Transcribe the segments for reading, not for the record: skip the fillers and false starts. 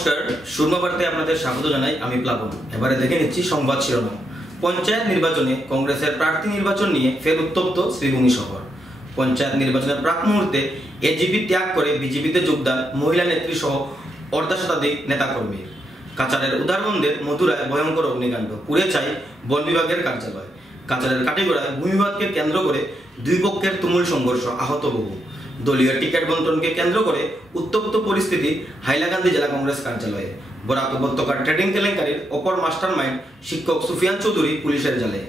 নমস্কার, সুরমা বার্তায় আপনাদের স্বাগত জানাই। আমি প্লাবন। এবারে দেখে নিচ্ছি সংবাদ শিরোনাম। পঞ্চায়েত নির্বাচনে কংগ্রেসের প্রার্থী নির্বাচন নিয়ে ফের উত্তপ্ত শ্রীভূমি শহর। পঞ্চায়েত নির্বাচনের প্রাক মুহূর্তে এজিপি ত্যাগ করে বিজেপিতে যোগদান মহিলা নেত্রী সহ অর্ধশতাধিক নেতাকর্মীর। কাছাড়ের উদারবন্দের মধুরায় ভয়ঙ্কর অগ্নিকাণ্ড, পুড়ে ছাই বন বিভাগের কার্যালয়। কাছাড়ের কাটিগড়ায় ভূমি বিবাদকে কেন্দ্র করে দুই পক্ষের তুমুল সংঘর্ষ, আহত বহু। দলীয় টিকিট বন্টনকে কেন্দ্র করে উত্তপ্ত পরিস্থিতি হাইলাকান্দি জেলা কংগ্রেস কার্যালয়ে। বরাক উপত্যকার ট্রেডিং কেলেঙ্কারির অপর মাস্টার মাইন্ড শিক্ষক সুফিয়ান চৌধুরী পুলিশের জালে।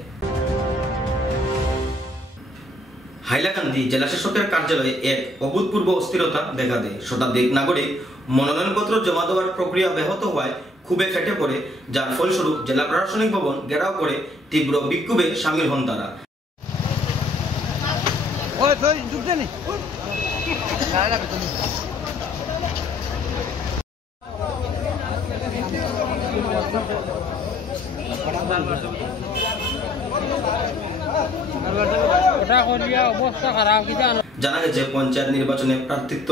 হাইলাকান্দি জেলা শাসকের কার্যালয়ে এক অভূতপূর্ব অস্থিরতা দেখা দেয়। শতাধিক নাগরিক মনোনয়নপত্র জমা দেওয়ার প্রক্রিয়া ব্যাহত হওয়ায় ক্ষোভে ফেটে পড়ে, যার ফলস্বরূপ জেলা প্রশাসনিক ভবন ঘেরাও করে তীব্র বিক্ষোভে সামিল হন তারা। জানা গেছে, পঞ্চায়েত নির্বাচনে প্রার্থিত্ব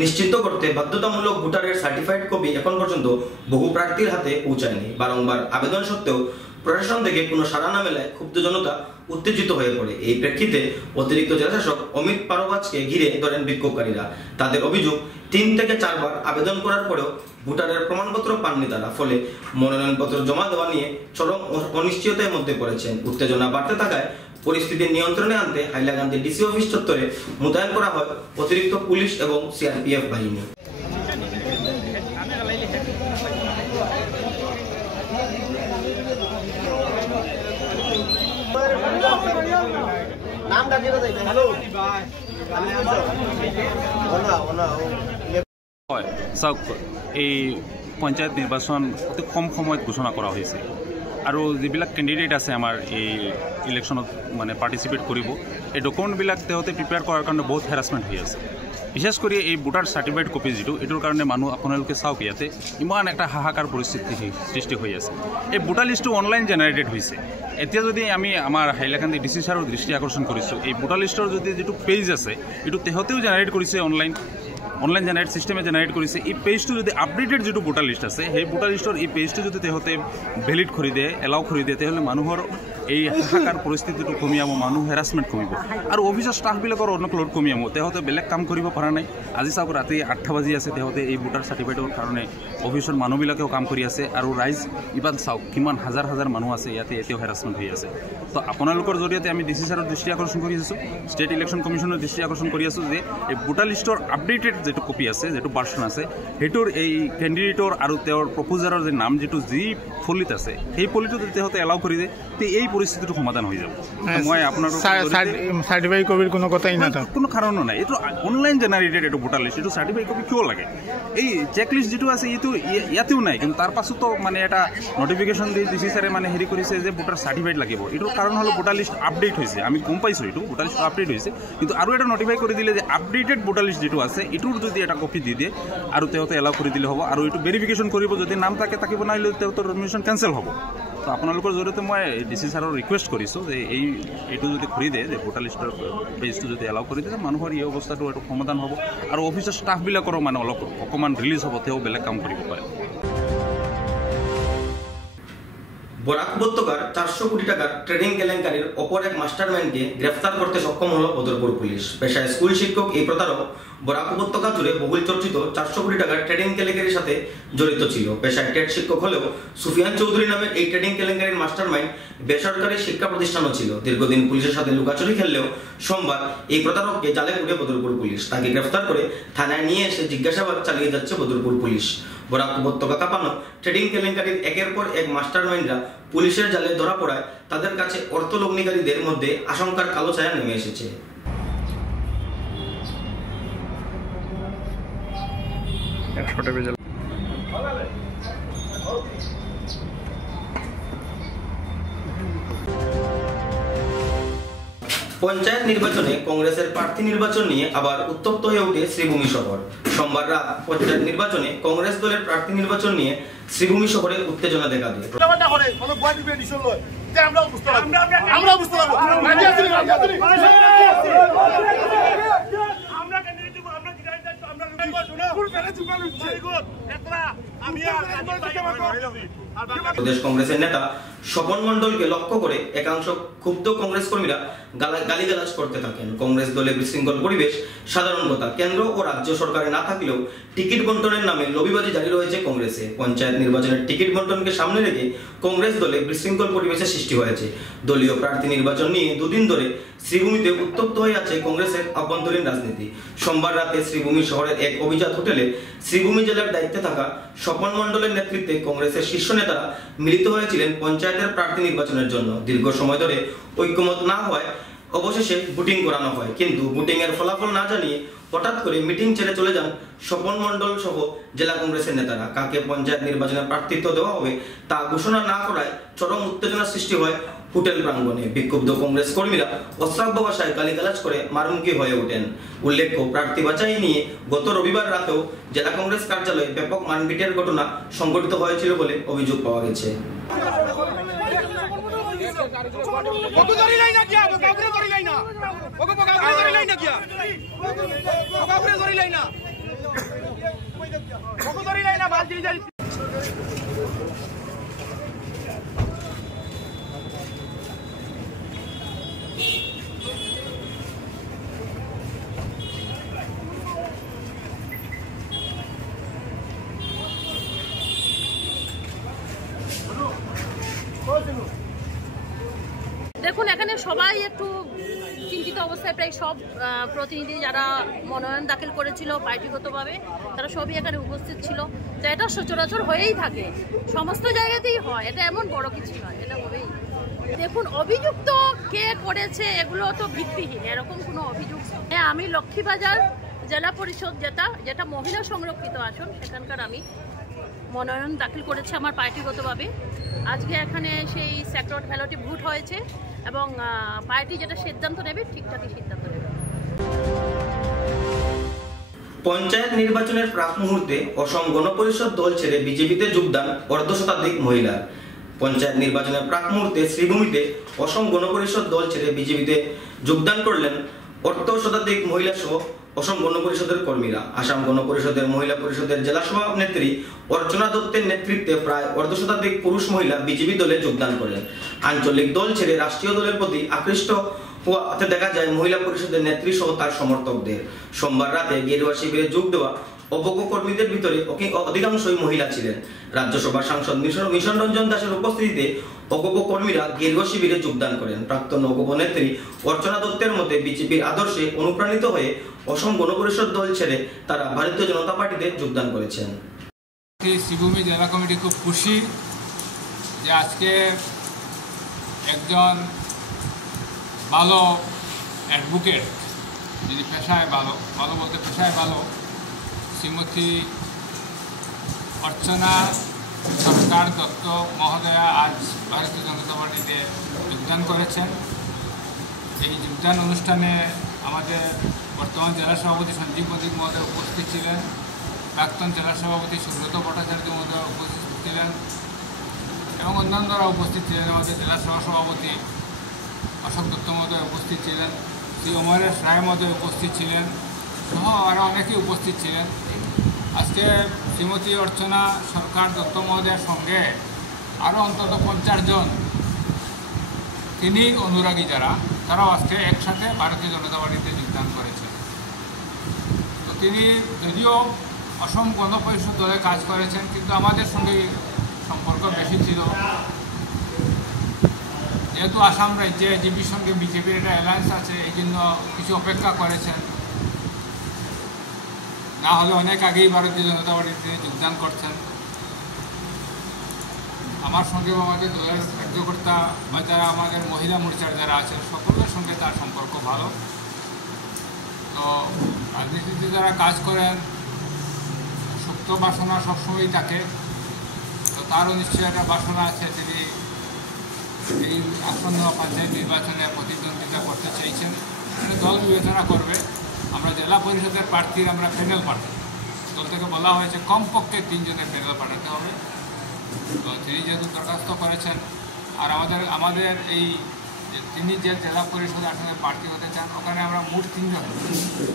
নিশ্চিত করতে বাধ্যতামূলক ভোটারের সার্টিফাইড কপি এখন পর্যন্ত বহু প্রার্থীর হাতে পৌঁছায়নি। বারংবার আবেদন সত্ত্বেও প্রশাসন থেকে কোনো সাড়া না মেলায় ক্ষুব্ধ জনতা উত্তেজিত হয়ে পড়ে। এই প্রেক্ষিতে অতিরিক্ত জেলাশাসক অমিত পারবাজকে ঘিরে ধরেন বিক্ষোভকারীরা। তাদের অভিযোগ, 3 থেকে 4 বার আবেদন করার পরেও ভোটারের প্রমাণপত্র পাননি তারা। ফলে মনোনয়নপত্র জমা দেওয়া নিয়ে চরম অনিশ্চয়তার মধ্যে পড়েছেন। উত্তেজনা বাড়তে থাকায় পরিস্থিতি নিয়ন্ত্রণে আনতে হাইলাকান্দি ডিসি অফিস চত্বরে মোতায়েন করা হয় অতিরিক্ত পুলিশ এবং সিআরপিএফ বাহিনী। এই পঞ্চায়েত নির্বাচন অতি কম সময়ত ঘোষণা করা হয়েছে আৰু যিবিলাক কেণ্ডিডেট আছে আমাৰ এই ইলেকশ্যনত মানে পাৰ্টিচিপেট কৰিব, এই ডকুমেণ্টবিলাক তেওঁলোকে প্ৰিপেয়াৰ কৰাৰ কাৰণে বহুত হেৰাছমেণ্ট হৈ আছে। বিশেষ কৰি এই ভোটাৰ চাৰ্টিফাইড কপি যিটো, এইটোৰ কাৰণে মানুহ আপোনালোকে চাওক, ইয়াতে ইমান এটা হাহাকাৰ পৰিস্থিতি সৃষ্টি হৈ আছে। এই ভোটাৰ লিষ্টটো অনলাইন জেনেৰেটেড হৈছে। এতিয়া যদি আমি আমাৰ হাইলাকান্দি ডিচি ছাৰৰ দৃষ্টি আকৰ্ষণ কৰিছোঁ, এই ভোটাৰ লিষ্টৰ যদি যিটো পেজ আছে, এইটো তেহঁতেও জেনেৰেট কৰিছে, অনলাইন জেনেৰেট চিষ্টেমে জেনেৰেট কৰিছে। এই পেজটো যদি আপডেটেড যিটো ভোটাৰ লিষ্ট আছে, সেই ভোটাৰ লিষ্টৰ এই পেজটো যদি তেহঁতে ভেলিড কৰি দিয়ে, এলাউ কৰি দিয়ে, তেতিয়াহ'লে মানুহৰ এই হাহাকাৰ পৰিস্থিতিটো কমিয়াব, মানুহ হেৰাছমেণ্ট কমিব আৰু অফিচৰ ষ্টাফবিলাকৰ অনেক লোড কমিয়াব। তেহঁতে বেলেগ কাম কৰিব পৰা নাই। আজি চাওক, ৰাতি 8টা বাজি আছে, তেহঁতে এই ভোটাৰ চাৰ্টিফিকেটৰ কাৰণে অফিচৰ মানুহবিলাকেও কাম কৰি আছে আৰু ৰাইজ ইমান চাওক কিমান হাজাৰ হাজাৰ মানুহ আছে ইয়াতে, এতিয়াও হেৰাছমেণ্ট হৈ আছে। তো আপোনালোকৰ জৰিয়তে আমি ডিচি ছাৰৰ দৃষ্টি আকৰ্ষণ কৰি আছোঁ, ষ্টেট ইলেকশ্যন কমিশ্যনৰ দৃষ্টি আকৰ্ষণ কৰি আছোঁ যে এই ভোটাৰ লিষ্টৰ আপডেটেড যিটো কপি আছে, যিটো ভাৰ্চন আছে, সেইটোৰ এই কেণ্ডিডেটৰ আৰু তেওঁৰ প্ৰপ'জাৰৰ যে নাম যিটো যি ফলিত আছে, সেই ফলিটো যদি তেহঁতে এলাউ কৰি দিয়ে, তে এই পৰিস্থিতিটো সমাধান হৈ যাব। মই আপোনাৰ চাৰ্টিফাইড কপিৰ কোনো কথাই নাই, কোনো কাৰণো নাই। এইটো অনলাইন জেনেৰেটেড এইটো ভোটাৰ লিষ্ট, এইটো চাৰ্টিফাইড কপি কিয় লাগে? এই চেক লিষ্ট যিটো আছে, এইটো ইয়াতেও নাই। কিন্তু তাৰ পাছতো মানে এটা নটিফিকেশ্যন দি ডিচি ছাৰে মানে হেৰি কৰিছে যে ভোটাৰ চাৰ্টিফাইড লাগিব। এইটোৰ কাৰণ হ'ল ভোটাৰ লিষ্ট আপডেট হৈছে। আমি গম পাইছোঁ এইটো ভোটাৰ লিষ্ট আপডেট হৈছে, কিন্তু আৰু এটা নটিফাই কৰি দিলে যে আপডেটেড ভোটাৰ লিষ্ট যিটো আছে, এইটোৰ যদি এটা কপি দি দিয়ে আৰু তেওঁতে এলাউ কৰি দিলে হ'ব। আৰু এইটো ভেৰিফিকেশ্যন কৰিব, যদি নাম থাকিব নোৱাৰিলে তেওঁৰ এডমিশ্যন কেঞ্চেল হ'ব। তো আপোনালোকৰ জৰিয়তে মই ডিচি ছাৰক ৰিকুৱেষ্ট কৰিছোঁ যে এইটো যদি কৰি দিয়ে, যে ভোটাৰ লিষ্টৰ পেজটো যদি এলাউ কৰি দিয়ে, মানুহৰ এই অৱস্থাটো এইটো সমাধান হ'ব আৰু অফিচৰ ষ্টাফবিলাকৰো মানে অকণমান ৰিলিজ হ'ব, তেওঁ বেলেগ কাম কৰিব পাৰে। বরাক উপত্যকার 400 কোটি টাকার ট্রেডিং কেলেঙ্কারির অপর এক মাস্টারমাইন্ডকে গ্রেফতার করতে সক্ষম হল বদরপুর পুলিশ। পেশায় স্কুল শিক্ষক এই প্রতারক বরাক উপত্যকা জুড়ে বহুল চর্চিত 400 কোটি টাকার ট্রেডিং কেলেঙ্কারির সাথে জড়িত ছিল। পেশায় টেট শিক্ষক হলেও সুফিয়ান চৌধুরী নামের এই ট্রেডিং কেলেঙ্কারির মাস্টারমাইন্ড বেসরকারি শিক্ষা প্রতিষ্ঠানও ছিল। দীর্ঘদিন পুলিশের সাথে লুকাচুরি খেললেও সোমবার এই প্রতারককে জালে পুড়ে বদরপুর পুলিশ। তাকে গ্রেফতার করে থানায় নিয়ে এসে জিজ্ঞাসাবাদ চালিয়ে যাচ্ছে বদরপুর পুলিশ। বরাক উপত্যকা কাঁপানো ট্রেডিং কেলেঙ্কারির একের পর এক মাস্টারমাইন্ডরা পুলিশের জালে ধরা পড়ায় তাদের কাছে অর্থ লগ্নিকারীদের মধ্যে আশঙ্কার কালো ছায়া নেমে এসেছে। পঞ্চায়েত নির্বাচনে কংগ্রেসের প্রার্থী নির্বাচন নিয়ে আবার উত্তপ্ত হয়ে ওঠে শ্রীভূমি শহর। সোমবার রাত পঞ্চায়েত নির্বাচনে কংগ্রেস দলের প্রার্থী নির্বাচন নিয়ে শ্রীভূমি শহরে উত্তেজনা দেখা দেয়। প্রদেশ কংগ্রেসের নেতা স্বপন মণ্ডলকে লক্ষ্য করে একাংশ ক্ষুব্ধ কংগ্রেস কর্মীরা গালিগালাজ করতে থাকেন। কংগ্রেস দলে বিশৃঙ্খল পরিবেশ সাধারণ কথা, কেন্দ্র ও রাজ্য সরকারে না থাকলেও টিকিট বন্টনের নামে লবিবাজি জারি রয়েছে কংগ্রেসে। পঞ্চায়েত নির্বাচনের টিকিট বন্টনকে সামনে রেখে কংগ্রেস দলে বিশৃঙ্খল পরিবেশের সৃষ্টি হয়েছে। দলীয় প্রার্থী নির্বাচন নিয়ে দুদিন ধরে শ্রীভূমিতে উত্তপ্ত হয়ে আছে কংগ্রেসের আভ্যন্তরীণ রাজনীতি। সোমবার রাতে শ্রীভূমি শহরের এক অভিজাত হোটেলে শ্রীভূমি জেলার দায়িত্বে থাকা স্বপন মণ্ডলের নেতৃত্বে কংগ্রেসের শীর্ষ নেতারা মিলিত হয়েছিলেন পঞ্চায়েতের প্রার্থী নির্বাচনের জন্য। দীর্ঘ সময় ধরে ঐক্যমত না হওয়ায় অবশেষে ভোটিং করানো হয়, কিন্তু ভোটিং এর ফলাফল না জানিয়ে হঠাৎ করে মিটিং ছেড়ে চলে যান স্বপন মণ্ডল সহ জেলা কংগ্রেসের নেতারা। কাকে পঞ্চায়েত নির্বাচনে প্রার্থিত্ব দেওয়া হবে তা ঘোষণা না করায় চরম উত্তেজনার সৃষ্টি হয় হোটেল প্রাঙ্গণে। বিক্ষুব্ধ কংগ্রেস কর্মীরা অশ্রাব্য ভাষায় গালিগালাজ করে মারমুখী হয়ে ওঠেন। উল্লেখ্য, প্রার্থী বাছাই নিয়ে গত রবিবার রাতেও জেলা কংগ্রেস কার্যালয়ে ব্যাপক মারপিটের ঘটনা সংঘটিত হয়েছিল বলে অভিযোগ পাওয়া গেছে। দেখুন, এখানে সবাই একটু চিন্তিত অবস্থায়, প্রায় সব প্রতিনিধি যারা মনোনয়ন দাখিল করেছিল পার্টিগতভাবে তারা সবই এখানে উপস্থিত ছিল। তো এটা সচরাচর হয়েই থাকে, সমস্ত জায়গাতেই হয়, এটা এমন বড় কিছু নয়, এটা হবেই। দেখুন, অভিযুক্ত কে করেছে এগুলো তো ভিত্তিহীন, এরকম কোনো অভিযোগ। হ্যাঁ, আমি লক্ষ্মীবাজার জেলা পরিষদ যেটা মহিলা সংরক্ষিত আসন, সেখানকার আমি মনোনয়ন দাখিল করেছে আমার পার্টিগতভাবে। আজকে এখানে সেই সেক্রেট ব্যালটে ভোট হয়েছে এবং পার্টি যেটা সিদ্ধান্ত নেবে ঠিকঠাকই সিদ্ধান্ত নেবে। পঞ্চায়েত নির্বাচনের প্রাক মুহূর্তে অসম গণপরিষদ দল ছেড়ে বিজেপিতে যোগদান অর্ধশতাধিক মহিলার। পঞ্চায়েত নির্বাচনের প্রাক মুহূর্তে শ্রীভূমিতে অসম গণপরিষদ দল ছেড়ে বিজেপিতে যোগদান করলেন অর্ধশতাধিক মহিলা সহ অসম গণপরিষদের কর্মীরা। আসাম গণপরিষদের মহিলা পরিষদের জেলা সভানেত্রী অর্চনা দত্তের নেতৃত্বে প্রায় অর্ধশতাধিক পুরুষ মহিলা বিজেপি দলে যোগদান করেন। আঞ্চলিক দল ছেড়ে রাষ্ট্রীয় দলের প্রতি আকৃষ্ট হওয়াতে দেখা যায় মহিলা পরিষদের নেত্রী সহ তার সমর্থকদের। সোমবার রাতে গেরুয়া শিবিরে যোগ দেওয়া অবজ্ঞ কর্মীদের ভিতরে অধিকাংশই মহিলা ছিলেন। রাজ্যসভা সাংসদ মিশন রঞ্জন দাসের উপস্থিতিতে অগপ কর্মীরা গেরুয়া শিবিরে যোগদান করেন। প্রাক্তন অগপ নেত্রী অর্চনা দত্তের মতে বিজেপির আদর্শে অনুপ্রাণিত হয়ে অসম গণপরিষদ দল ছেড়ে তারা ভারতীয় জনতা পার্টিতে যোগদান করেছেন। শ্রীভূমি জেলা কমিটি খুব খুশি যে আজকে একজন ভালো অ্যাডভোকেট, যিনি পেশায় ভালো বলতে পেশায় ভালো, শ্রীমতী অর্চনা সরকার দত্ত মহোদয়া আজ ভারতীয় জনতা পার্টিতে যোগদান করেছেন। এই যোগদান অনুষ্ঠানে আমাদের বর্তমান জেলা সভাপতি সঞ্জীব মল্লিক মহোদয় উপস্থিত ছিলেন, প্রাক্তন জেলা সভাপতি সুব্রত ভট্টাচার্য মহোদয় উপস্থিত ছিলেন এবং অন্যান্যরা উপস্থিত ছিলেন। আমাদের জেলা সহসভাপতি অশোক দত্ত মহোদয় উপস্থিত ছিলেন, শ্রী অমরেশ রায় মহোদয় উপস্থিত ছিলেন সহ আরও অনেকেই উপস্থিত ছিলেন। আজকে শ্রীমতী অর্চনা সরকার দত্ত মহোদয়ের সঙ্গে আরও অন্তত 50 জন তিনি অনুরাগী যারা, তারাও আজকে একসাথে ভারতীয় জনতা পার্টিতে যোগদান করেছেন। তো তিনি যদিও অসম গণপরিষদ দলে কাজ করেছেন, কিন্তু আমাদের সঙ্গে সম্পর্ক বেশি ছিল। যেহেতু আসাম রাজ্যে জিপির সঙ্গে বিজেপির একটা অ্যালায়েন্স আছে, এই জন্য কিছু অপেক্ষা করেছেন, না হলে অনেক আগেই ভারতীয় জনতা পার্টিতে যোগদান করছেন। আমার সঙ্গে আমাদের দলের কার্যকর্তা বা যারা আমাদের মহিলা মোর্চার যারা আছেন সকলের সঙ্গে তার সম্পর্ক ভালো। তো রাজনীতিতে যারা কাজ করেন সুপ্ত বাসনা সবসময়ই থাকে, তো তারও নিশ্চয়ই একটা বাসনা আছে, তিনি এই আসন্ন পঞ্চায়েত নির্বাচনে প্রতিদ্বন্দ্বিতা করতে চাইছেন। দল বিবেচনা করবে। আমরা জেলা পরিষদের প্রার্থীর আমরা প্যানেল পাঠাই, দল থেকে বলা হয়েছে কমপক্ষে 3 জনের প্যানেল পাঠাতে হবে। তো তিনি যেহেতু দরখাস্ত করেছেন, আর আমাদের এই তিনি যে জেলা পরিষদে আসলে প্রার্থী হতে চান, ওখানে আমরা মোট 3 জন,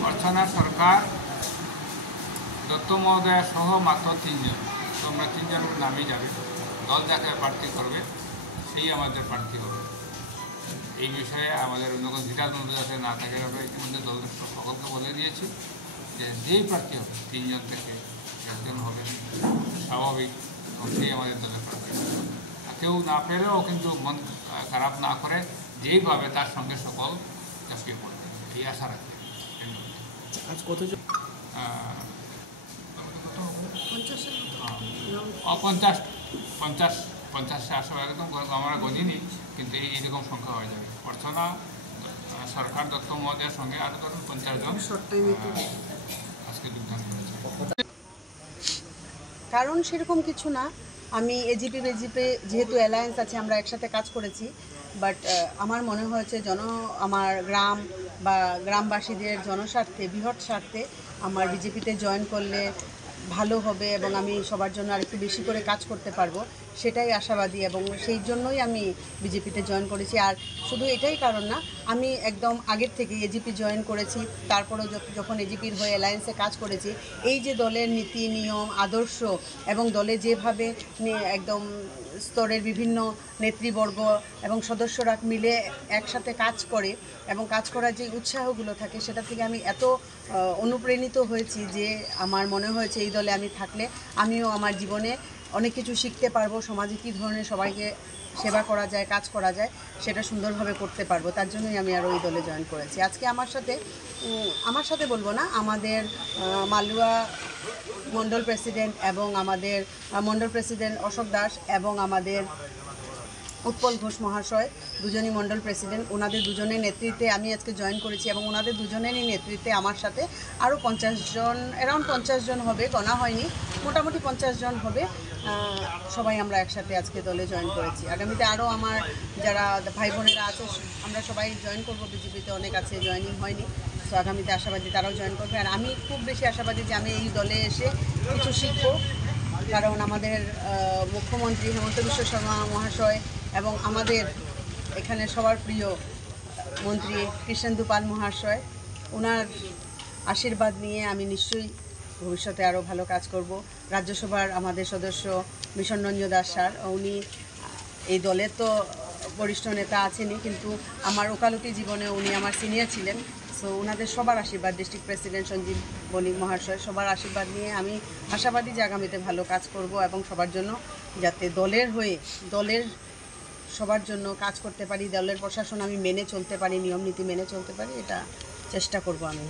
অর্চনা সরকার দত্ত মহোদয় সহ মাত্র 3 জন। তোমরা 3 জনের নামই যাবে, দল যাকে প্রার্থী করবে সেই আমাদের প্রার্থী হবে। এই বিষয়ে আমাদের অন্য কোনো দ্বিধাদ্বন্দ্ব যাতে না থাকে হবে ইতিমধ্যে দলের সকলকে বলে দিয়েছি যে যেই প্রার্থী হবে 3 জন থেকে একজন হবে স্বাভাবিক, সেই আমাদের দলের প্রার্থী। কেউ না পেলেও কিন্তু মন খারাপ না করে যেইভাবে তার সঙ্গে সকল চাপিয়ে পড়বে এই আশা রাখবে। আজ কতজন? 50 আসবে, একদম আমরা গণিনি, কিন্তু এইরকম সংখ্যা হয়ে যাবে। অর্চনা সরকার দত্ত মহোদয়ের সঙ্গে আরও ধরুন 50 জন আজকে যোগদান করেছে। কারণ সেরকম কিছু না, আমি এজিপি বেজিপি যেহেতু অ্যালায়েন্স আছে আমরা একসাথে কাজ করেছি, বাট আমার মনে হয়েছে আমার গ্রাম বা গ্রামবাসীদের জনস্বার্থে বৃহৎ স্বার্থে আমার বিজেপিতে জয়েন করলে ভালো হবে এবং আমি সবার জন্য আরেকটু বেশি করে কাজ করতে পারবো, সেটাই আশাবাদী এবং সেই জন্যই আমি বিজেপিতে জয়েন করেছি। আর শুধু এটাই কারণ না, আমি একদম আগের থেকে এজিপি জয়েন করেছি, তারপরেও যখন এজিপির হয়ে অ্যালায়েন্সে কাজ করেছি, এই যে দলের নীতি নিয়ম আদর্শ এবং দলে যেভাবে একদম স্তরের বিভিন্ন নেতৃবর্গ এবং সদস্যরা মিলে একসাথে কাজ করে এবং কাজ করার যে উৎসাহগুলো থাকে সেটা থেকে আমি এত অনুপ্রাণিত হয়েছি যে আমার মনে হয়েছে এই দলে আমি থাকলে আমিও আমার জীবনে অনেক কিছু শিখতে পারবো, সমাজে কী ধরনের সবাইকে সেবা করা যায়, কাজ করা যায়, সেটা সুন্দরভাবে করতে পারবো। তার জন্যই আমি আরও এই দলে জয়েন করেছি। আজকে আমার সাথে বলবো না, আমাদের মালুয়া মণ্ডল প্রেসিডেন্ট এবং আমাদের মণ্ডল প্রেসিডেন্ট অশোক দাস এবং আমাদের উৎপল ঘোষ মহাশয় দুজনই মণ্ডল প্রেসিডেন্ট, ওনাদের দুজনের নেতৃত্বে আমি আজকে জয়েন করেছি এবং ওনাদের দুজনেরই নেতৃত্বে আমার সাথে আরও 50 জন, অ্যারাউন্ড 50 জন হবে, গোনা হয়নি, মোটামুটি 50 জন হবে, সবাই আমরা একসাথে আজকে দলে জয়েন করেছি। আগামীতে আরও আমার যারা ভাই বোনেরা আছে আমরা সবাই জয়েন করবো, বিজেপিতে অনেক আছে জয়েনিং হয়নি, তো আগামীতে আশাবাদী তারাও জয়েন করবে। আর আমি খুব বেশি আশাবাদী যে আমি এই দলে এসে কিছু শিখবো, কারণ আমাদের মুখ্যমন্ত্রী হেমন্ত বিশ্ব শর্মা মহাশয় এবং আমাদের এখানে সবার প্রিয় মন্ত্রী কৃষ্ণেন্দু পাল মহাশয়, ওনার আশীর্বাদ নিয়ে আমি নিশ্চয়ই ভবিষ্যতে আরও ভালো কাজ করব। রাজ্যসভার আমাদের সদস্য মিশন রঞ্জন দাস স্যার, উনি এই দলের তো বরিষ্ঠ নেতা আছেনই, কিন্তু আমার ওকালতি জীবনে উনি আমার সিনিয়র ছিলেন, সো ওনাদের সবার আশীর্বাদ, ডিস্ট্রিক্ট প্রেসিডেন্ট সঞ্জীব বণিক মহাশয়, সবার আশীর্বাদ নিয়ে আমি আশাবাদী যে আগামীতে ভালো কাজ করব এবং সবার জন্য যাতে দলের সবার জন্য কাজ করতে পারি, দলের প্রশাসন আমি মেনে চলতে পারি, নিয়ম নীতি মেনে চলতে পারি, এটা চেষ্টা করব আমি।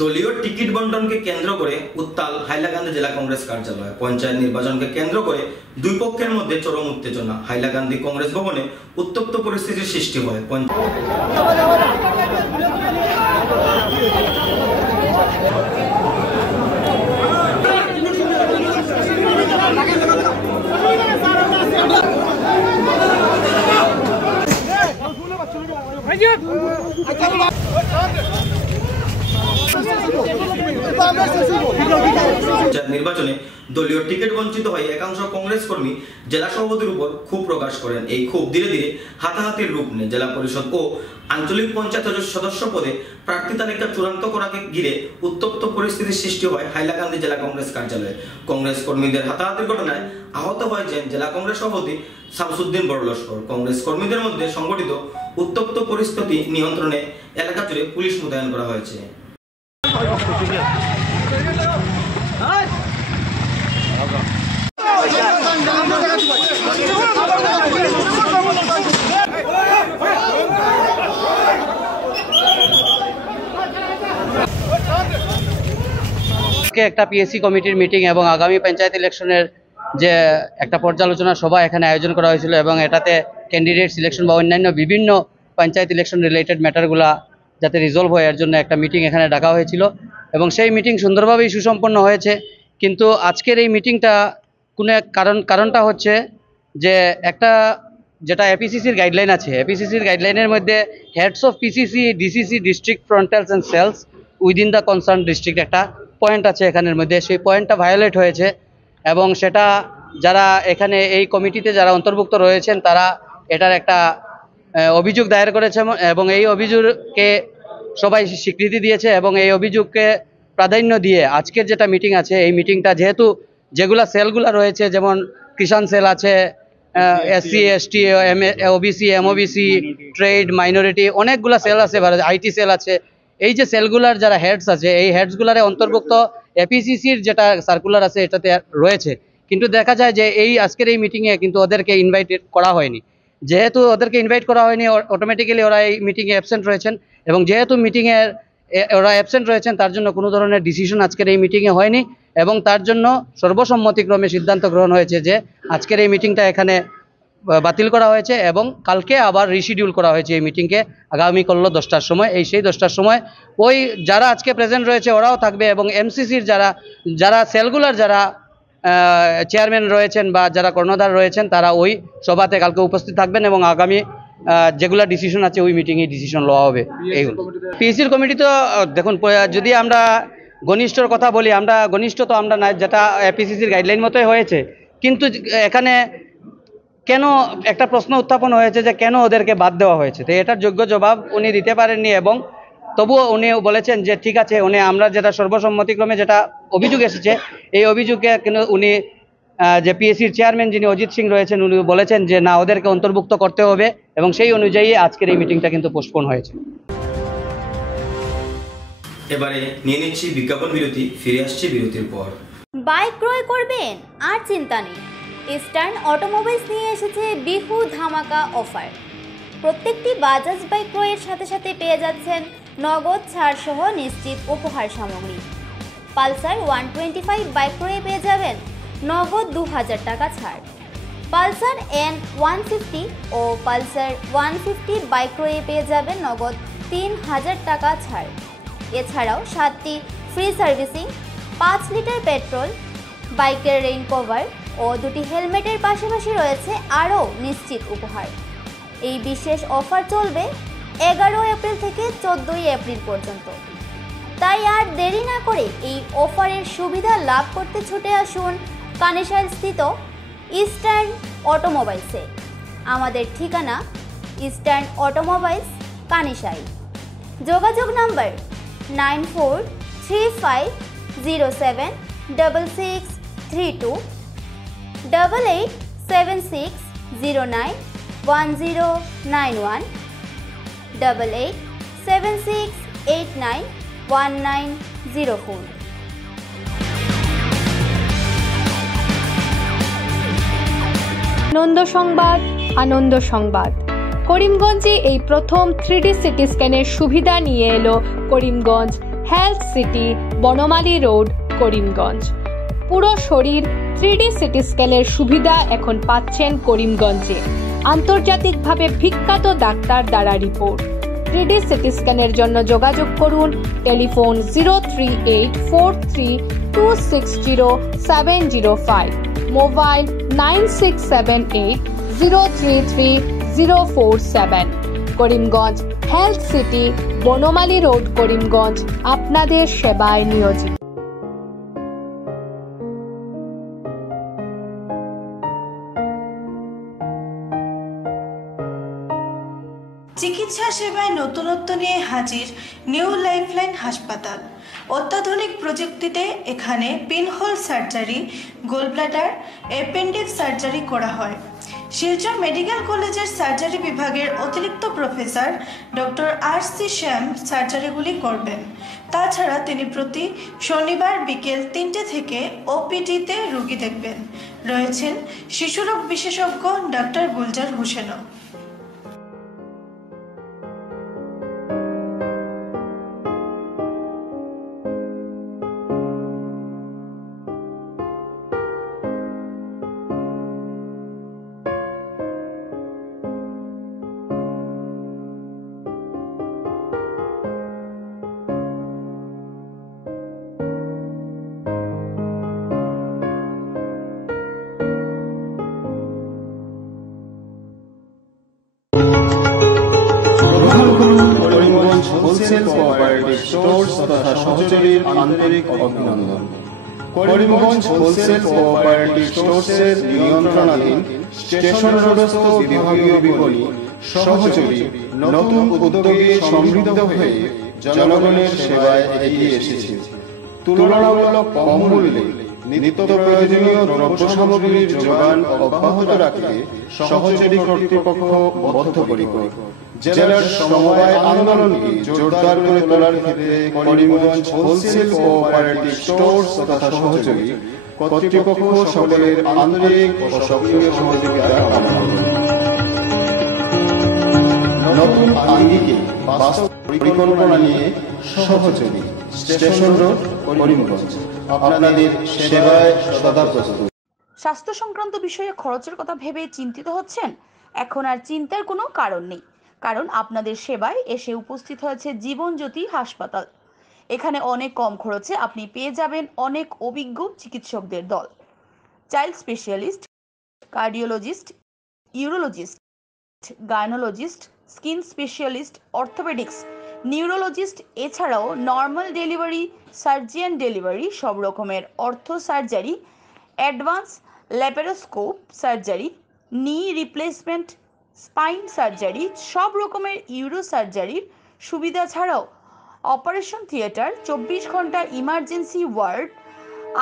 দলীয় টিকিট বন্টনকে কেন্দ্র করে উত্তাল হাইলাকান্দি জেলা কংগ্রেস কার্যালয়। পঞ্চায়েত নির্বাচনকে কেন্দ্র করে দুই পক্ষের মধ্যে চরম উত্তেজনা। হাইলাকান্দি কংগ্রেস ভবনে উত্তপ্ত পরিস্থিতির সৃষ্টি হয়। নির্বাচনে দলীয় টিকিট বঞ্চিত হয়ে একাংশ কংগ্রেস কর্মী জেলা সভাপতির উপর ক্ষোভ প্রকাশ করেন। এই ক্ষোভ ধীরে ধীরে হাতাহাতির রূপ নেয়। জেলা পরিষদ ও আঞ্চলিক পঞ্চায়েত সদস্য পদে প্রার্থী তালিকা চূড়ান্ত করাকে ঘিরে উত্তপ্ত পরিস্থিতির সৃষ্টি হয় হাইলাকান্দি জেলা কংগ্রেস কার্যালয়ে। কংগ্রেস কর্মীদের হাতাহাতির ঘটনায় আহত হয়েছেন জেলা কংগ্রেস সভাপতি শামসুদ্দিন বড়লস্কর। কংগ্রেস কর্মীদের মধ্যে সংগঠিত উত্তপ্ত পরিস্থিতি নিয়ন্ত্রণে এলাকা জুড়ে পুলিশ মোতায়েন করা হয়েছে। একটা পিএসসি কমিটির মিটিং এবং আগামী পঞ্চায়েত ইলেকশনের যে একটা পর্যালোচনা সভা এখানে আয়োজন করা হয়েছিল এবং এটাতে ক্যান্ডিডেট সিলেকশন বা অন্যান্য বিভিন্ন পঞ্চায়েত ইলেকশন রিলেটেড ম্যাটারগুলা যাতে রিজলভ হয় এর জন্য একটা মিটিং এখানে ডাকা হয়েছিল এবং সেই মিটিং সুন্দরভাবেই সুসম্পন্ন হয়েছে। কিন্তু আজকের এই মিটিংটা কোনো এক কারণটা হচ্ছে যে একটা যেটা এপিসিসির গাইডলাইন আছে, এপিসিসির গাইডলাইনের মধ্যে heads of PCC, DCC, district frontals and cells within the concern district একটা পয়েন্ট আছে এখানের মধ্যে, সেই পয়েন্টটা ভায়োলেট হয়েছে এবং সেটা যারা এখানে এই কমিটিতে যারা অন্তর্ভুক্ত রয়েছেন তারা এটার একটা অভিযোগ দায়ের করেছে এবং এই অভিযোগকে সবাই স্বীকৃতি দিয়েছে এবং এই অভিযোগকে প্রাধান্য দিয়ে আজকের যেটা মিটিং আছে এই মিটিংটা যেহেতু যেগুলা সেলগুলো রয়েছে যেমন কিষাণ সেল আছে, SC ST OBC MOBC trade minority অনেকগুলা সেল আছে, IT সেল আছে। এই যে সেলগুলার যারা হেডস আছে এই হেডসগুলারে অন্তর্ভুক্ত APCCর যেটা সার্কুলার আছে এটাতে রয়েছে, কিন্তু দেখা যায় যে এই আজকের এই মিটিংয়ে কিন্তু ওদেরকে ইনভাইটেড করা হয়নি। যেহেতু ওদেরকে ইনভাইট করা হয়নি অটোমেটিক্যালি ওরা এই মিটিংয়ে অ্যাবসেন্ট রয়েছেন, এবং যেহেতু মিটিংয়ের ওরা অ্যাবসেন্ট রয়েছেন তার জন্য কোনো ধরনের ডিসিশন আজকের এই মিটিংয়ে হয়নি, এবং তার জন্য সর্বসম্মতিক্রমে সিদ্ধান্ত গ্রহণ হয়েছে যে আজকের এই মিটিংটা এখানে বাতিল করা হয়েছে এবং কালকে আবার রিশিডিউল করা হয়েছে এই মিটিংকে আগামীকাল 10টার সময়। সেই 10টার সময় ওই যারা আজকে প্রেজেন্ট রয়েছে ওরাও থাকবে, এবং MCCর যারা সেলগুলার যারা চেয়ারম্যান রয়েছেন বা যারা কর্ণধার রয়েছেন তারা ওই সভাতে কালকে উপস্থিত থাকবেন, এবং আগামী যেগুলো ডিসিশন আছে ওই মিটিংয়ে ডিসিশন লওয়া হবে। এইগুলো PSCর কমিটি তো দেখুন, যদি আমরা ঘনিষ্ঠর কথা বলি, আমরা ঘনিষ্ঠ তো আমরা না, যেটা APCCর গাইডলাইন মতোই হয়েছে, কিন্তু এখানে কেন একটা প্রশ্ন উত্থাপন হয়েছে যে কেন ওদেরকে বাদ দেওয়া হয়েছে, তো এটার যোগ্য জবাব উনি দিতে পারেননি, এবং তবুও উনি বলেছেন যে ঠিক আছে আমরা যেটা সর্বসম্মতিক্রমে যেটা অভিযোগ এসেছে এই অভিযোগে কিন্তু উনি যে PSCর চেয়ারম্যান যিনি অজিত সিং রয়েছেন উনি বলেছেন যে না, ওদেরকে অন্তর্ভুক্ত করতে হবে, এবং সেই অনুযায়ী আজকের এই মিটিংটা কিন্তু পোস্টপোন হয়েছে। এবারে নিয়ে নিচ্ছি বিজ্ঞাপন বিরতি, ফিরে আসছি বিরতির পর। বাইক ক্রয় করবেন আর চিন্তা নেই, ইস্টার্ন অটোমোবাইলস নিয়ে এসেছে বিহু ধামাকা অফার। প্রত্যেকটি বাজাজ বাইক ক্রয়ের সাথে সাথে পেয়ে যাচ্ছেন নগদ ছাড় সহ নিশ্চিত উপহার সামগ্রী। পালসার 125 বাইক ক্রয়ে পেয়ে যাবেন নগদ 2000 টাকা ছাড়। পালসার N150 ও পালসার 150 বাইক ক্রয়ে পেয়ে যাবেন নগদ 3000 টাকা ছাড়। এছাড়াও 7টি ফ্রি সার্ভিসিং, 5 লিটার পেট্রোল, বাইকের রেইন কভার ও 2টি হেলমেটের পাশাপাশি রয়েছে আরও নিশ্চিত উপহার। এই বিশেষ অফার চলবে 11 এপ্রিল থেকে 14 এপ্রিল পর্যন্ত। তাই আর দেরি না করে এই অফারের সুবিধা লাভ করতে ছুটে আসুন কানেশাইল স্থিত ইস্টার্ন অটোমোবাইলসে। আমাদের ঠিকানা ইস্টার্ন অটোমোবাইলস, কানেশাইল। যোগাযোগ নাম্বার 9435076632, 8876091091, 8876891904। আনন্দ সংবাদ, আনন্দ সংবাদ। করিমগঞ্জে এই প্রথম 3D সিটি স্ক্যানের সুবিধা নিয়ে এলো Karimganj health city, Banamali road, Karimganj. পুরো শরীর 3D সিটি স্ক্যানের সুবিধা এখন পাচ্ছেন করিমগঞ্জে। আন্তর্জাতিকভাবে বিখ্যাত ডাক্তার দ্বারা রিপোর্ট। 3D সিটি স্ক্যানের জন্য যোগাযোগ করুন telephone 038462705, mobile 9678033047। Karimganj health city, Banamali road, Karimganj আপনাদের সেবায় নিয়োজিত। চিকিৎসা সেবায় নতুনত্ব নিয়ে হাজির নিউ লাইফলাইন হাসপাতাল। অত্যাধুনিক প্রযুক্তিতে এখানে pinhole surgery, gallbladder, appendix surgery করা হয়। শিলচর মেডিকেল কলেজের সার্জারি বিভাগের অতিরিক্ত প্রফেসর ডক্টর RC শ্যাম সার্জারিগুলি করবেন। তাছাড়া তিনি প্রতি শনিবার বিকেল 3টে থেকে OPD-তে রোগী দেখবেন। রয়েছেন শিশুরোগ বিশেষজ্ঞ ডক্টর গুলজার হোসেনও। হোলসেল কোঅপারেটিভ স্টোর্স তথা সহযোগীর আন্তরিক অভিনন্দন। করিমগঞ্জ হোলসেল কোঅপারেটিভ স্টোর্সের নিয়ন্ত্রণাধীন স্টেশন রোডস্থ বিভাগীয় বিপণী সহযোগী নতুন উদ্যোগে সমৃদ্ধ হয়ে জনগণের সেবায় এগিয়ে এসেছে। তুলনামূলক কম মূল্যে নিত্য প্রয়োজনীয় দ্রব্য সামগ্রীর যোগান অব্যাহত রাখতে সহচরী কর্তৃপক্ষ বদ্ধপরিকর। জেলার সমবায় আন্দোলনকে জোরদার করে তোলার ক্ষেত্রে করিমগঞ্জ হোলসেল কোঅপারেটিভ স্টোর্স তথা সহচরী কর্তৃপক্ষ সকলের আন্তরিক ও সক্রিয় সহযোগিতা কামনা করি। নতুন আঙ্গিকে বাস্তব পরিকল্পনা নিয়ে সহচরী স্টেশন রোড করিমগঞ্জ আপনাদের সেবায় সদা প্রস্তুত। স্বাস্থ্য সংক্রান্ত বিষয়ে খরচের কথা ভেবে চিন্তিত হচ্ছেন? এখন আর চিন্তার কোনো কারণ নেই, কারণ আপনাদের সেবায় এসে উপস্থিত হয়েছে জীবনজ্যোতি হাসপাতাল। এখানে অনেক কম খরচে আপনি পেয়ে যাবেন অনেক অভিজ্ঞ চিকিৎসকদের দল। Child specialist, cardiologist, urologist, gynaecologist, skin specialist, orthopaedics, neurologist, এছাড়াও নর্মাল ডেলিভারি, সার্জিয়ান ডেলিভারি, সব রকমের ortho surgery, advance laparoscope surgery, knee replacement, spine surgery, সব রকমের ইউরো সার্জারির সুবিধা ছাড়াও অপারেশন থিয়েটার, 24 ঘন্টা emergency ward,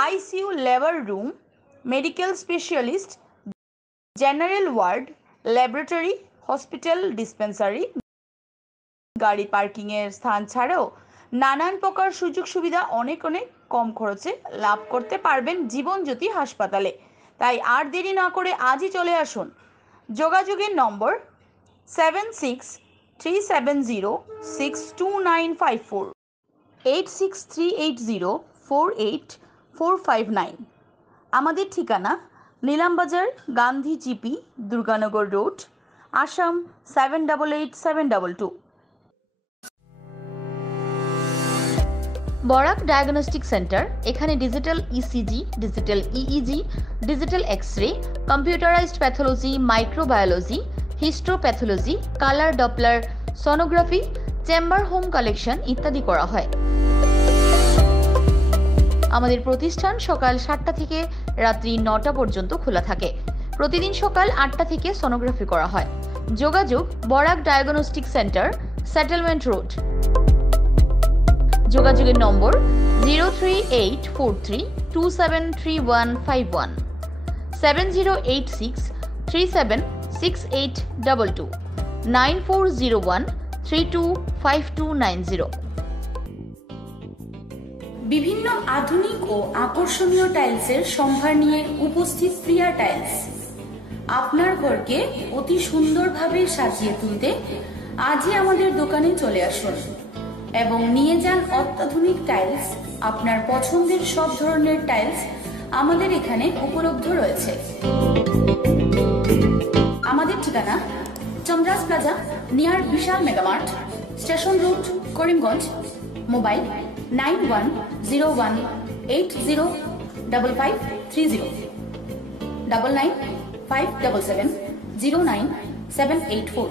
ICU labour room, medical specialist, general ward, laboratory, hospital dispensary, গাড়ি পার্কিংয়ের স্থান ছাড়াও নানান প্রকার সুযোগ সুবিধা অনেক কম খরচে লাভ করতে পারবেন জীবনজ্যোতি হাসপাতালে। তাই আর দেরি না করে আজই চলে আসুন। যোগাযোগের নম্বর 7637062954, 8638048459। আমাদের ঠিকানা Nilambazar, Gandhi GP, Durganagar road, Assam 788722। Barak diagnostic centre. এখানে digital ECG, digital EEG, digital X-ray, computerised pathology, microbiology, histopathology, colour Doppler sonography, chamber home collection ইত্যাদি করা হয়। আমাদের প্রতিষ্ঠান সকাল 7টা থেকে রাত্রি 9টা পর্যন্ত খোলা থাকে। প্রতিদিন সকাল 8টা থেকে সোনোগ্রাফি করা হয়। যোগাযোগ Barak diagnostic centre, settlement road. যোগাযোগের নম্বর 03843273151, 7086376822, 9401325290। বিভিন্ন আধুনিক ও আকর্ষণীয় টাইলসের সম্ভার নিয়ে উপস্থিত প্রিয়া টাইলস। আপনার ঘরকে অতি সুন্দরভাবে সাজিয়ে তুলতে আজই আমাদের দোকানে চলে আসুন এবং নিয়ে যান অত্যাধুনিক টাইলস। আপনার পছন্দের সব ধরনের টাইলস আমাদের এখানে উপলব্ধ রয়েছে। আমাদের ঠিকানা Chandras plaza, near Vishal Megamart, station road, Karimganj. Mobile 9101805530, 9957709784।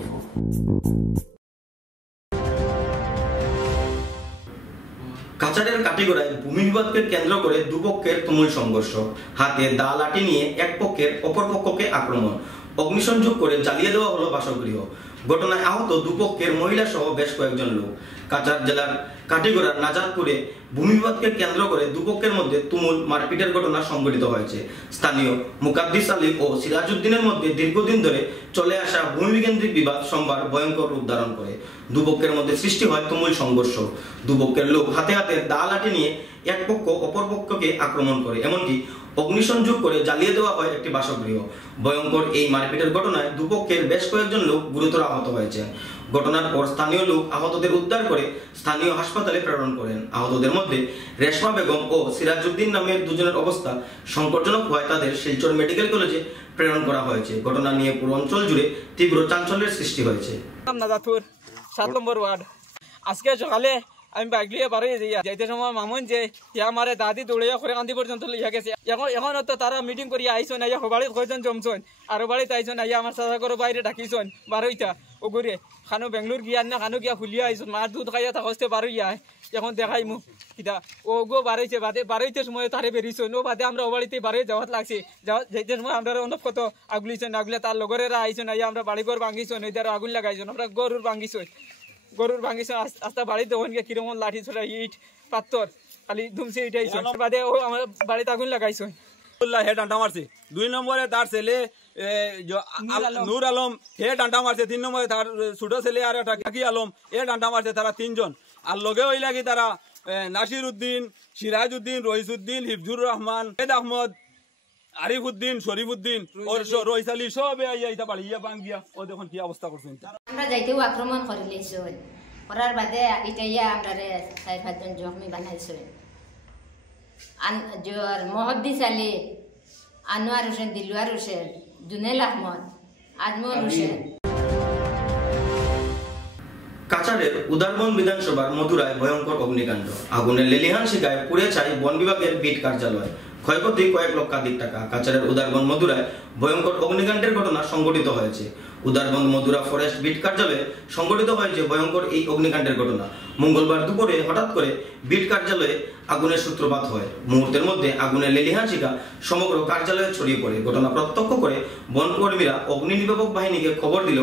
কাছাড়ের কাটিগড়ায় ভূমি বিবাদকে কেন্দ্র করে দুপক্ষের তুমুল সংঘর্ষ। হাতে দা লাঠি নিয়ে এক পক্ষের অপর পক্ষকে আক্রমণ, অগ্নিসংযোগ করে জ্বালিয়ে দেওয়া হলো বাসগৃহ। ঘটনায় আহত দুপক্ষের মহিলা সহ বেশ কয়েকজন লোক। কাছাড় জেলার কাটিগড়ার নাজারপুরে ভূমি বিবাদকে কেন্দ্র করে দুপক্ষের মধ্যে তুমুল মারপিটের ঘটনা সংঘটিত হয়েছে। স্থানীয় মুকাদ্দিস আলী ও সিরাজউদ্দিনের মধ্যে দীর্ঘদিন ধরে চলে আসা ভূমিকেন্দ্রিক বিবাদ সোমবার ভয়ঙ্কর রূপ ধারণ করে। দুপক্ষের মধ্যে সৃষ্টি হয় তুমুল সংঘর্ষ। দুপক্ষের লোক হাতে হাতে দা লাঠি নিয়ে এক পক্ষ অপর পক্ষকে আক্রমণ করে, এমনকি অগ্নিসংযোগ করে জ্বালিয়ে দেওয়া হয় একটি বাসগৃহ। ভয়ঙ্কর এই মারপিটের ঘটনায় দুপক্ষের বেশ কয়েকজন লোক গুরুতর আহত হয়েছে। ঘটনার পর স্থানীয় লোক আহতদের উদ্ধার করে স্থানীয় হাসপাতালে প্রেরণ করেন। আহতদের মধ্যে রেশমা বেগম ও সিরাজউদ্দিন নামের দুজনের অবস্থা সংকটজনক হওয়ায় তাদের শিলচর মেডিকেল কলেজে প্রেরণ করা হয়েছে। ঘটনা নিয়ে পুরো অঞ্চল জুড়ে তীব্র চাঞ্চল্যের সৃষ্টি হয়েছে। নাজারপুর 7 নম্বর ওয়ার্ড। আজকে সকালে আমি বাইক নিয়ে বাড়ি যাইতে সময় মামুন যে আমারে দাদি দৌড়িয়া করে কান্দি পর্যন্ত লিয়া গেছে। এখন তো তারা মিটিং করিয়া আইসন, আইয়া বাড়িত কয়জন জমছন, আর বাড়িতে আইসন, আইয়া আমার চাচা করে বাইরে ডাকিছন বারোইটা ওগুরে খানো বেঙ্গলোর গিয়া না খানো গিয়া ফুলিয়া আইসন, মার দুধ খাইয়া থাকতে বারোইয়া এখন দেখাই মু কিতা ও গো বারোইছে বাদে বারোইতে সময় তারে বেরিয়েছন। ও বাদে আমরা ও বাড়িতে বারোই যাওয়াত লাগছে। যাইতে সময় আমরা অনেক কত আগুলিছন, আগুলে তার লগরেরা আইসন, আইয়া আমরা বাড়ি ঘর ভাঙিছন, ওই দ্বারা আগুন লাগাইছন, আমরা গরুর ভাঙিছন। আস্তা বাড়িতে ওখানকে কিরকম লাঠি ছোড়া ইট পাত্তর খালি ধুমছে এটাই বাদে ও আমার বাড়িতে আগুন লাগাইছে হে ডান্ডা মারছে 2 নম্বরে তার ছেলে নূর আলম হে ডান্ডা মারছে 3 নম্বরে তার ছোট ছেলে আর একটা কাকি আলম এ ডান্ডা মারছে তারা 3 জন আর লগে ওই লাগি তারা নাসির উদ্দিন সিরাজ উদ্দিন রইস উদ্দিন হিফজুর রহমান এদ আহমদ আরিফ উদ্দিন শরীফ উদ্দিন রইস আলী সবে আইয়া বাড়িয়া বাঙ্গিয়া ও দেখুন কি অবস্থা করছেন আমরা যাইতেও আক্রমণ করে লইছ করার বাদে ইটাইয়া আমরা 4-5 জন জখমি বানাইছে মহদ্দিস আলী আনোয়ার হোসেন দিলওয়ার হোসেন জুনেল আহমদ আজমল হোসেন কাছাড়ের উদারবন বিধানসভার মধুরায় ভয়ঙ্কর অগ্নিকাণ্ড আগুনের লেলিহান শিকায় পুড়ে ছাই বন বিভাগের বিট কার্যালয় ক্ষয়ক্ষতি কয়েক লক্ষাধিক টাকা কাছাড়ের উদারবন মধুরায় ভয়ঙ্কর অগ্নিকাণ্ডের ঘটনা সংঘটিত হয়েছে উদারবন মধুরা ফরেস্ট বিট কার্যালয়ে সংঘটিত হয়েছে ভয়ঙ্কর এই অগ্নিকাণ্ডের ঘটনা মঙ্গলবার দুপুরে হঠাৎ করে বিট কার্যালয়ে আগুনের সূত্রপাত হয় মুহূর্তের মধ্যে আগুনের লেলিহান শিখা সমগ্র কার্যালয়ে ছড়িয়ে পড়ে ঘটনা প্রত্যক্ষ করে বনকর্মীরা অগ্নি নির্বাপক বাহিনীকে খবর দিল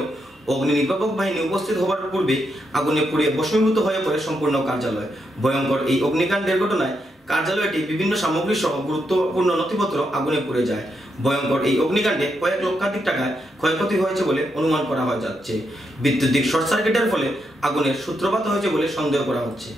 অগ্নি নির্বাপক বাহিনী উপস্থিত হওয়ার পূর্বে আগুনে পুড়িয়ে ভস্মীভূত হয়ে পড়ে সম্পূর্ণ কার্যালয় ভয়ঙ্কর এই অগ্নিকাণ্ডের ঘটনায় কার্যালয়টি বিভিন্ন সামগ্রী সহ গুরুত্বপূর্ণ নথিপত্র আগুনে পুড়ে যায় ভয়ঙ্কর এই অগ্নিকাণ্ডে কয়েক লক্ষাধিক টাকায় ক্ষয়ক্ষতি হয়েছে বলে অনুমান করা হয়ে যাচ্ছে বিদ্যুতিক শর্ট সার্কিটের ফলে আগুনের সূত্রপাত হয়েছে বলে সন্দেহ করা হচ্ছে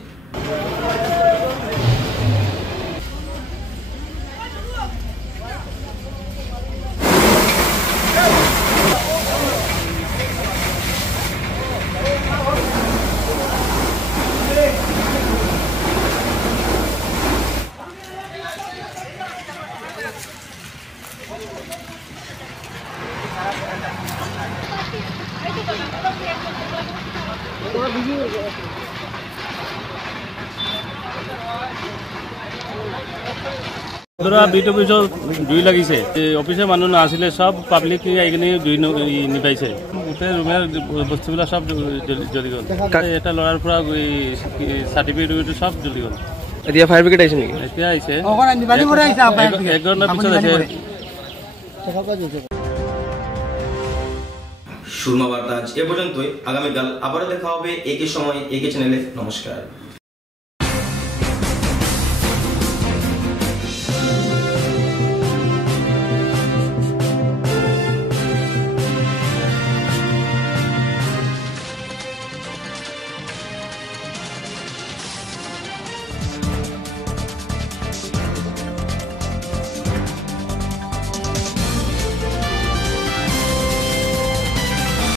ধৰা বিট অফিচত জুই লাগিছে অফিচৰ মানুহ নাছিলে সব পাব্লিক এইখিনি জুই নিপাইছে গোটেই ৰুমৰ বস্তুবিলাক সব জ্বলি গ'ল এটা ল'ৰাৰ পৰা চাৰ্টিফিকেট সব জ্বলি গ'ল এতিয়া ফায়াৰ ব্ৰিগেড আহিছে নেকি এতিয়া আহিছে 1 ঘণ্টাৰ পিছত আহিছে সুরমা বার্তা আজ এ পর্যন্তই আগামীকাল আবারও দেখা হবে একই সময় একই চ্যানেলে নমস্কার